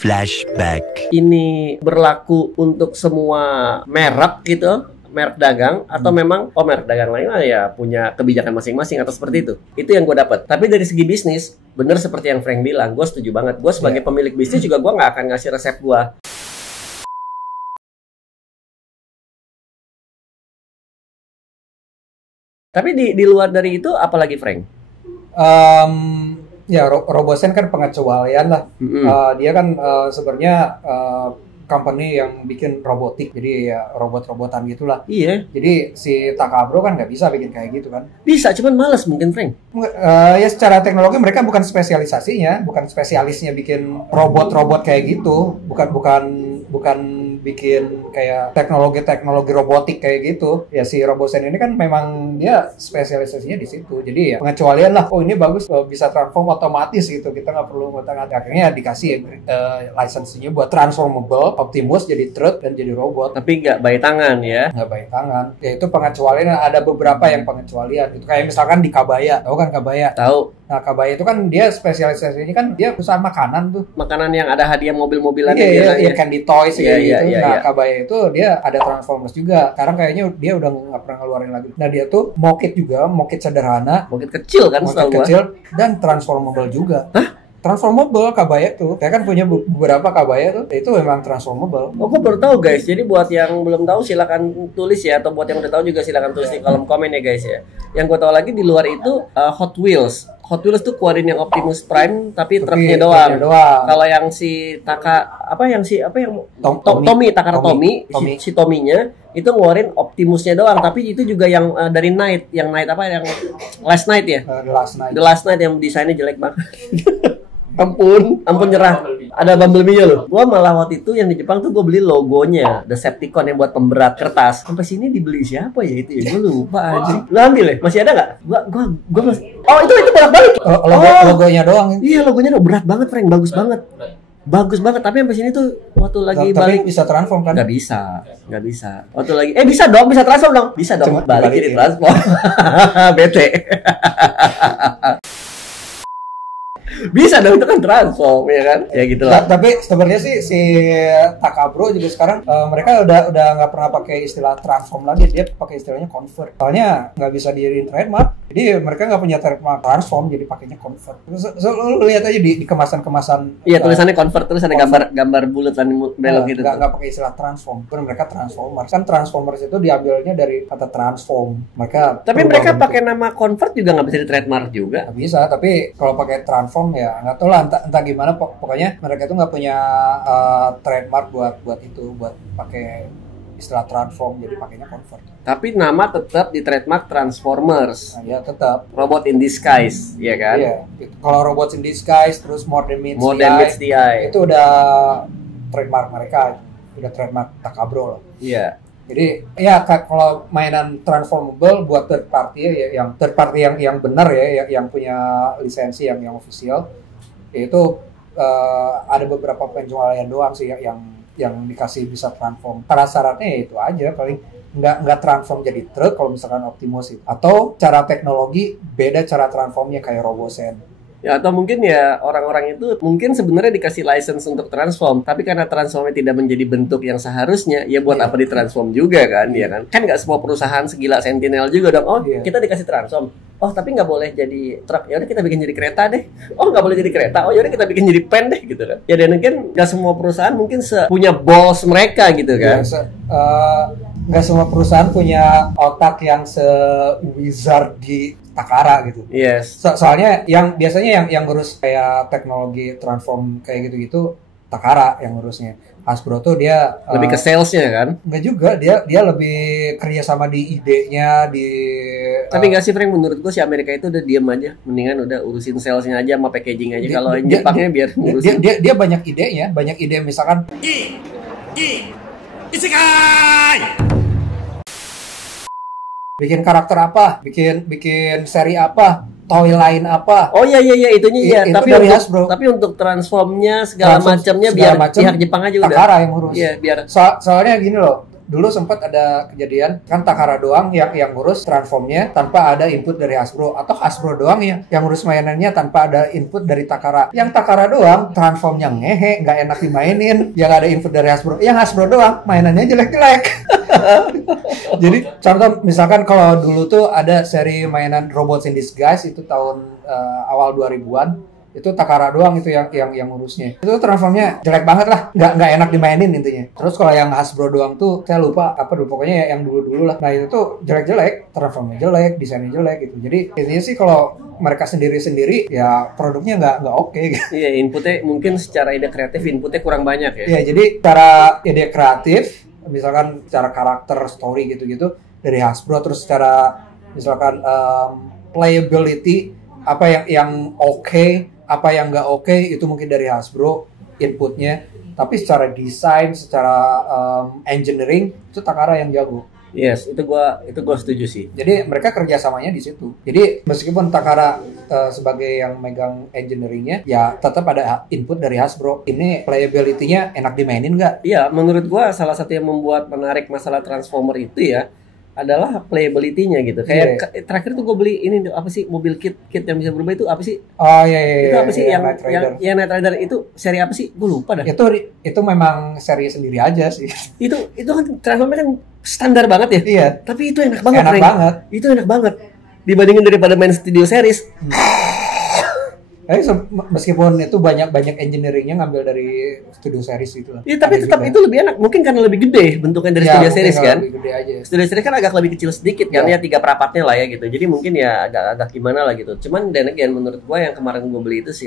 Flashback. Ini berlaku untuk semua merek gitu, merek dagang, atau memang merek dagang lain ya punya kebijakan masing-masing atau seperti itu. Itu yang gue dapat. Tapi dari segi bisnis, bener seperti yang Frank bilang, gue setuju banget. Gue sebagai pemilik bisnis juga gue nggak akan ngasih resep gue. Tapi di luar dari itu, apalagi Frank? Ya, Robosen kan pengecualian lah. Dia kan sebenarnya company yang bikin robotik, jadi ya robot-robotan gitulah. Iya. Jadi si Takabro kan nggak bisa bikin kayak gitu kan? Bisa, cuman males mungkin Frank. Ya secara teknologi mereka bukan spesialisasinya, bukan spesialisnya bikin robot-robot kayak gitu, bukan bikin kayak teknologi robotik kayak gitu. Ya si Robosen ini kan memang dia spesialisasinya di situ. Jadi ya pengecualian lah. Oh ini bagus, bisa transform otomatis gitu. Kita nggak perlu ngotak-ngatik. Akhirnya dikasih lisensinya buat transformable, Optimus jadi truk dan jadi robot. Tapi nggak by tangan ya? Nggak by tangan. Ya itu pengecualian. Ada beberapa yang pengecualian. Itu kayak misalkan di Kabaya. Tahu kan Kabaya? Tahu. Nah, Kabaya itu kan dia spesialisasinya kan dia perusahaan makanan tuh. Makanan yang ada hadiah mobil-mobilan. Iya, Candy Toys gitu. Nah, iya. Kabaya itu dia ada Transformers juga. Sekarang kayaknya dia udah nggak pernah ngeluarin lagi. Nah, dia tuh mokit juga, mokit sederhana. Mokit kecil kan, mokit kecil dan transformable juga. Hah? Transformable Kabaya tuh. Saya kan punya beberapa Kabaya tuh. Itu memang transformable. Oh, gue baru tahu guys. Jadi buat yang belum tahu silakan tulis ya, atau buat yang udah tahu juga silakan tulis di kolom komen ya guys ya. Yang gue tahu lagi di luar itu Hot Wheels. Hot Wheels tuh keluarin yang Optimus Prime tapi truknya doang. Kalau yang si Tommy si Tommy-nya itu ngeluarin Optimusnya doang, tapi itu juga yang dari Night, yang Last Night ya. The Last Night yang desainnya jelek banget. Ampun nyerah. Ada Bumblebee-nya loh. Gua malah waktu itu yang di Jepang tuh gue beli logonya Decepticon yang buat pemberat kertas. Sampai sini dibeli siapa ya itu ya? Gue lupa aja. Lo ambil ya? Masih ada nggak? Gua masih. Oh itu bolak-balik. Logonya doang. Iya logonya berat banget Frank, bagus banget. Tapi sampai sini tuh waktu lagi balik bisa transform kan? Nggak bisa. Waktu lagi bisa transform dong. Bisa dong. Balik jadi transform. Bete. Bisa dong, itu kan transform ya kan? Ya gitu lah. Tapi sebenarnya sih si Takabro juga sekarang mereka udah nggak pernah pakai istilah transform lagi, dia pakai istilahnya convert. Soalnya nggak bisa di trademark, jadi mereka nggak punya trademark transform, jadi pakainya convert. So lu lihat aja di kemasan. Iya tulisannya convert, terus ada gambar bulat dan belok gitu. Nggak pakai istilah transform, kan mereka transformers. Kan transformers itu diambilnya dari kata transform. Tapi mereka pakai nama convert juga nggak bisa di trademark juga. Nggak bisa, tapi kalau pakai transform ya nggak tahu lah entah gimana, pokoknya mereka itu nggak punya trademark buat pakai istilah transform, jadi pakainya convert. Tapi nama tetap di trademark Transformers. Nah, ya tetap. Robot in disguise, ya kan? Iya. Kalau Robots in disguise terus More Than Meets the Eye itu udah trademark mereka, udah trademark Takabro loh. Iya. Jadi ya kalau mainan transformable buat third party ya, yang third party yang benar ya, yang punya lisensi yang official, itu ada beberapa penjualan doang sih yang dikasih bisa transform. Syaratnya ya itu aja, paling nggak transform jadi truk kalau misalkan Optimus itu. Atau cara teknologi beda cara transformnya kayak Robosen. Ya atau mungkin ya orang-orang itu mungkin sebenarnya dikasih license untuk transform, tapi karena transformnya tidak menjadi bentuk yang seharusnya, ya buat apa ditransform juga kan, ya kan? Kan nggak semua perusahaan segila Sentinel juga dong. Kita dikasih transform. Oh tapi nggak boleh jadi truk, ya udah kita bikin jadi kereta deh. Oh nggak boleh jadi kereta, oh ya udah kita bikin jadi pen deh gitu kan. Ya dan mungkin nggak semua perusahaan mungkin punya balls mereka gitu kan. Nggak semua perusahaan punya otak yang se-wizard di Takara gitu. Yes. Soalnya yang biasanya yang ngurus kayak teknologi transform kayak gitu-gitu Takara yang ngurusnya. Hasbro tuh dia lebih ke salesnya kan? Enggak juga, dia lebih kerja sama di idenya Tapi nggak sih Frank, menurut gue si Amerika itu udah diem aja, mendingan udah urusin salesnya aja sama packaging aja. Kalau Jepangnya biar ngurusin. Dia banyak ide misalkan. Isekai. Bikin karakter apa, bikin seri apa, toy line apa. Oh iya itunya ya. Tapi untuk transformnya segala macamnya biar pihak Jepang aja udah. Takara yang ngurus. Iya, biar soalnya gini loh. dulu sempat ada kejadian kan Takara doang yang ngurus transformnya tanpa ada input dari Hasbro, atau Hasbro doang yang ngurus mainannya tanpa ada input dari Takara. Yang Takara doang transformnya ngehe, nggak enak dimainin, yang ada input dari Hasbro. Yang Hasbro doang mainannya jelek-jelek. Jadi contoh misalkan kalau dulu tuh ada seri mainan Robots in Disguise itu tahun awal 2000-an, itu Takara doang itu yang ngurusnya. Itu transformnya jelek banget lah, nggak enak dimainin intinya. Terus kalau yang Hasbro doang tuh saya lupa apa dulu, pokoknya yang dulu lah. Nah itu tuh jelek-jelek, transformnya jelek, desainnya jelek gitu. Jadi intinya sih kalau mereka sendiri-sendiri ya produknya nggak oke. Iya, inputnya mungkin secara ide kreatif inputnya kurang banyak ya. Iya, jadi cara ide kreatif misalkan secara karakter, story gitu-gitu dari Hasbro, terus secara misalkan playability apa yang oke, apa yang nggak oke itu mungkin dari Hasbro inputnya, tapi secara desain, secara engineering itu Takara yang jago. Yes, itu gua setuju sih. Jadi mereka kerjasamanya di situ. Jadi meskipun Takara sebagai yang megang engineeringnya, ya tetap ada input dari Hasbro. Ini playability-nya enak dimainin nggak? Iya, menurut gua salah satu yang membuat menarik masalah Transformer itu ya adalah playability-nya gitu. Kayak terakhir tuh gue beli ini apa sih, mobil kit yang bisa berubah itu apa sih? Oh iya. Itu apa sih yang Knight Rider itu seri apa sih? Gue lupa dah. Itu memang seri sendiri aja sih. Itu kan Transformer kan standar banget ya. Iya. Tapi itu enak banget. Banget. Itu enak banget. Dibandingin daripada main studio series. Meskipun itu banyak engineeringnya ngambil dari studio series itu lah. Iya, tapi tetap itu lebih enak. Mungkin karena lebih gede bentuknya dari studio series kan. Lebih gede aja. Studio series kan agak lebih kecil sedikit kan ya, 3 perapatnya lah ya gitu. Jadi mungkin ya agak gimana lah gitu. Cuman dan again menurut gua yang kemarin gua beli itu si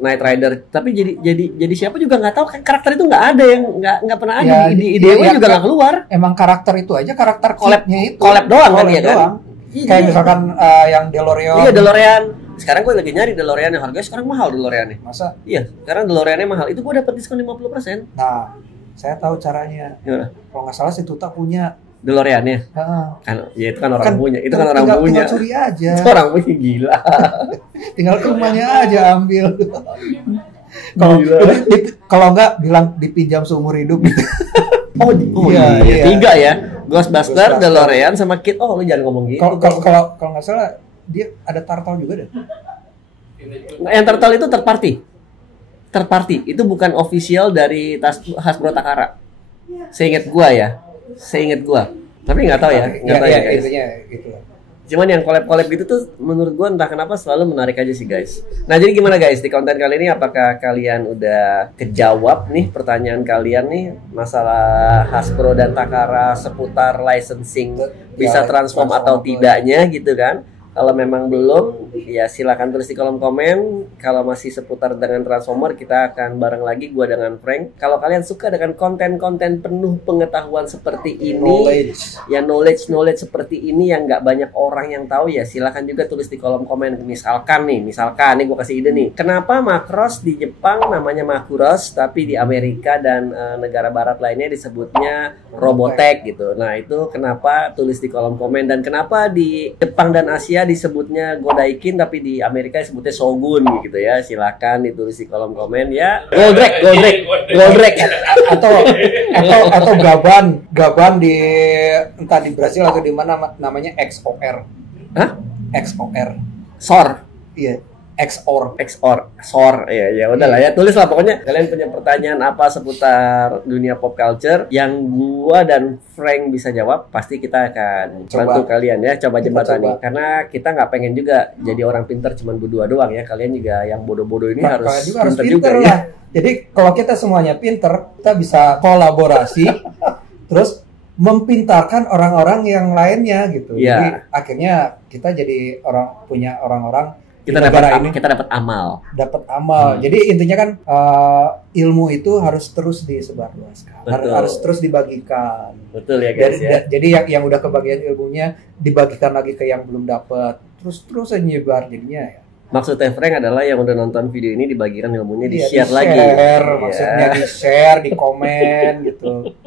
Knight Rider, tapi jadi siapa juga nggak tahu kan, karakter itu nggak ada yang nggak pernah ada di ide-nya juga nggak keluar. Emang karakter itu aja, karakter collab-nya itu. Collab doang kan ya kan. Kayak misalkan yang DeLorean. Iya, DeLorean. Sekarang gue lagi nyari DeLorean yang harganya sekarang mahal DeLorean-nya. Masa? Iya, sekarang DeLorean-nya mahal. Itu gue dapat diskon 50%. Nah, saya tahu caranya. Gimana? Kalau nggak salah si Tuta punya DeLorean-nya. Kan, ya itu kan orang punya. Itu kan orang punya. Tinggal curi aja. Itu orang punya, gila. Tinggal ke rumahnya aja ambil. Kalau nggak bilang dipinjam seumur hidup. Iya. 3 ya. Ghostbuster, DeLorean sama Kit. Oh, lu jangan ngomong gitu. Kalau nggak salah dia ada Turtle juga deh. Yang Turtle itu third party. Itu bukan official dari Hasbro Takara. Seingat gua. Tapi nggak tahu ya. Guys. Intinya gitu. Cuman yang collab gitu tuh menurut gua entah kenapa selalu menarik aja sih guys. Nah jadi gimana guys, di konten kali ini apakah kalian udah kejawab nih pertanyaan kalian nih masalah Hasbro dan Takara seputar licensing bisa transform atau tidaknya gitu kan? Kalau memang belum, ya silakan tulis di kolom komen. Kalau masih seputar dengan Transformer, kita akan bareng lagi gua dengan Frank. Kalau kalian suka dengan konten-konten penuh pengetahuan seperti ini, knowledge seperti ini yang nggak banyak orang yang tahu, ya silakan juga tulis di kolom komen. Misalkan nih gua kasih ide nih. Kenapa Macross di Jepang namanya Macross, tapi di Amerika dan negara barat lainnya disebutnya Robotech gitu. Nah itu kenapa, tulis di kolom komen. Dan kenapa di Jepang dan Asia disebutnya Godaikin tapi di Amerika disebutnya Shogun gitu ya. Silakan ditulis di kolom komen ya. Goldrake atau Gaban di entah di Brasil atau di mana namanya XOR. Hah? XOR. SOR. Iya. XOR. Ya udahlah ya, tulis lah pokoknya kalian punya pertanyaan apa seputar dunia pop culture yang gua dan Frank bisa jawab, pasti kita akan bantu kalian ya, coba jembatani. Karena kita nggak pengen juga jadi orang pintar cuman berdua doang ya, kalian juga yang bodoh-bodoh ini harus pintar juga ya. Jadi kalau kita semuanya pintar, kita bisa kolaborasi terus mempintarkan orang-orang yang lainnya gitu. Ya. Jadi akhirnya kita jadi orang-orang kita dapat amal. Jadi intinya kan ilmu itu harus terus disebarluaskan, harus terus dibagikan. Betul ya guys ya. Jadi yang udah kebagian ilmunya dibagikan lagi ke yang belum dapat, terus nyebar jadinya ya. Maksudnya Frank adalah yang udah nonton video ini dibagikan ilmunya, di-share lagi. Maksudnya di-share, di komen gitu.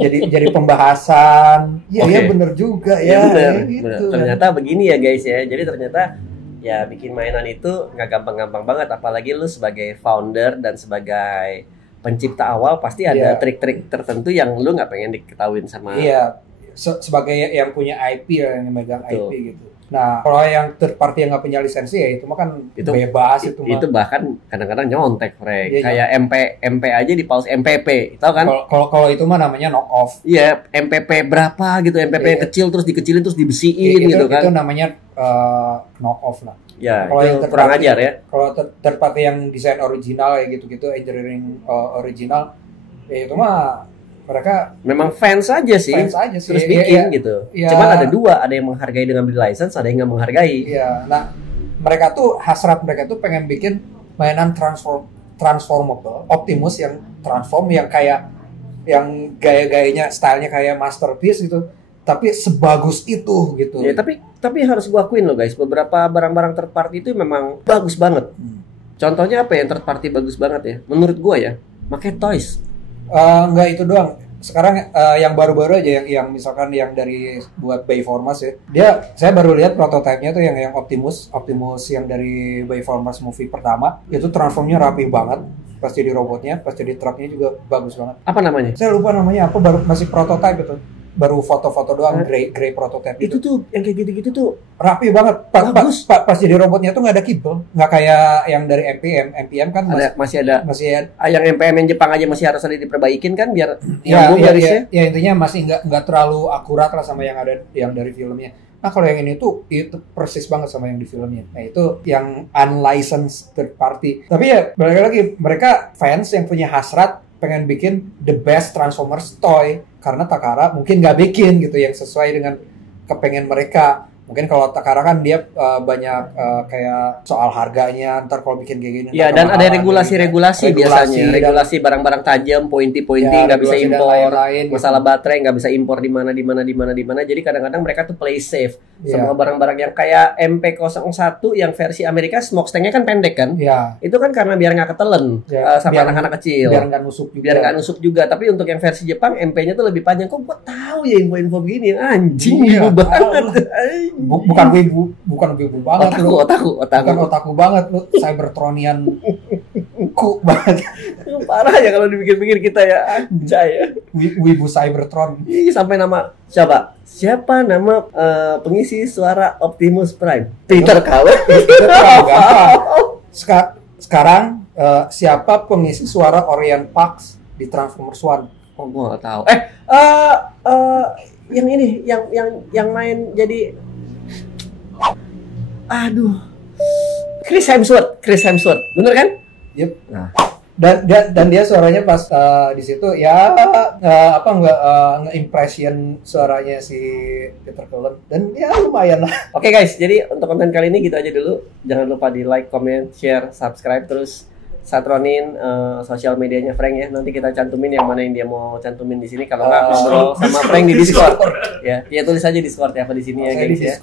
Jadi pembahasan. Iya bener juga ya. Bener. Ternyata begini ya guys ya. Jadi ternyata ya bikin mainan itu nggak gampang-gampang banget, apalagi lu sebagai founder dan sebagai pencipta awal pasti ada trik-trik tertentu yang lu nggak pengen diketahuin sama. Iya, sebagai yang punya IP ya, yang megang IP gitu. Nah, kalau yang third party yang nggak punya lisensi ya itu mah kan itu bebas itu mah. Itu bahkan kadang-kadang nyontek, Frank. Kayak MP aja di pause MPP, tahu kan? Kalau itu mah namanya knock off. Iya, MPP berapa gitu, MPP yang kecil terus dikecilin terus dibesiin gitu kan. Itu namanya knock off lah. Ya, kalau itu kurang ajar ya. Kalau third party yang desain original kayak gitu-gitu, engineering original, ya itu mah mereka memang fans aja sih. Terus bikin gitu. Ya. Cuman ada dua, ada yang menghargai dengan beli license, ada yang nggak menghargai. Iya. Nah, mereka tuh hasrat mereka tuh pengen bikin mainan transformable, Optimus yang transform yang kayak yang gaya-gayanya stylenya kayak masterpiece gitu. Tapi sebagus itu gitu. Ya, tapi harus gua akuin loh guys, beberapa barang-barang third party itu memang bagus banget. Contohnya apa yang third party bagus banget ya? Menurut gua ya, Market Toys. Enggak itu doang. Sekarang yang baru-baru aja yang misalkan yang dari buat Bayformers ya. Saya baru lihat prototipenya tuh yang Optimus yang dari Bayformers movie pertama. Itu transformnya rapi banget. Pas jadi robotnya, pas jadi truknya juga bagus banget. Apa namanya? Saya lupa namanya apa, baru masih prototype itu. Baru foto-foto doang, grey prototype itu tuh yang kayak gitu-gitu tuh rapi banget. Pas jadi robotnya tuh nggak ada kibel, nggak kayak yang dari MPM kan masih ada. Yang MPM yang Jepang aja masih harus ada diperbaikin kan biar nyambung garisnya. Ya intinya masih nggak terlalu akurat lah sama yang ada yang dari filmnya. Nah kalau yang ini tuh itu persis banget sama yang di filmnya. Nah itu yang unlicensed third party. Tapi ya balik lagi mereka fans yang punya hasrat pengen bikin the best Transformers toy karena Takara mungkin nggak bikin gitu yang sesuai dengan kepengen mereka. Mungkin kalau Takara kan dia banyak kayak soal harganya, ntar kalau bikin kayak gini. Iya, dan ada regulasi biasanya. Regulasi barang-barang tajam, pointy nggak bisa impor. Masalah baterai nggak bisa impor di mana. Jadi kadang-kadang mereka tuh play safe. Semua barang-barang yang kayak MP01 yang versi Amerika smokestacknya kan pendek kan? Iya. Itu kan karena biar nggak ketelen sama anak-anak kecil. Biar nggak nusuk juga. Tapi untuk yang versi Jepang MP-nya tuh lebih panjang. Kok gua tahu ya info-info begini? Anjing banget. Bukan wibu banget otaku banget lu, Cybertronian ku banget. Parah ya kalau dipikir-pikir kita ya, anjay ya. Wibu Cybertron. Sampai nama siapa nama pengisi suara Optimus Prime? Peter Cullen. Sekarang siapa pengisi suara Orion Pax di Transformers One? Oh, gua nggak tahu. Yang ini yang main jadi Chris Hemsworth, bener kan? Yep. Nah. Dan dia suaranya pas di situ ya nge-impression suaranya si Peter Cullen dan ya lumayan lah. Oke guys, jadi untuk konten kali ini gitu aja dulu. Jangan lupa di like, comment, share, subscribe, terus satronin sosial medianya Frank ya. Nanti kita cantumin yang mana yang dia mau cantumin di sini. Kalau nggak ngobrol sama Frank di Discord. Ya tulis aja Discord ya apa di sini ya guys ya.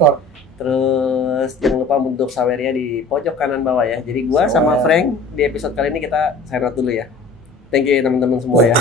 Terus jangan lupa untuk sawernya di pojok kanan bawah ya. Jadi gua sama Frank di episode kali ini kita sign out dulu ya. Thank you teman-teman semua ya.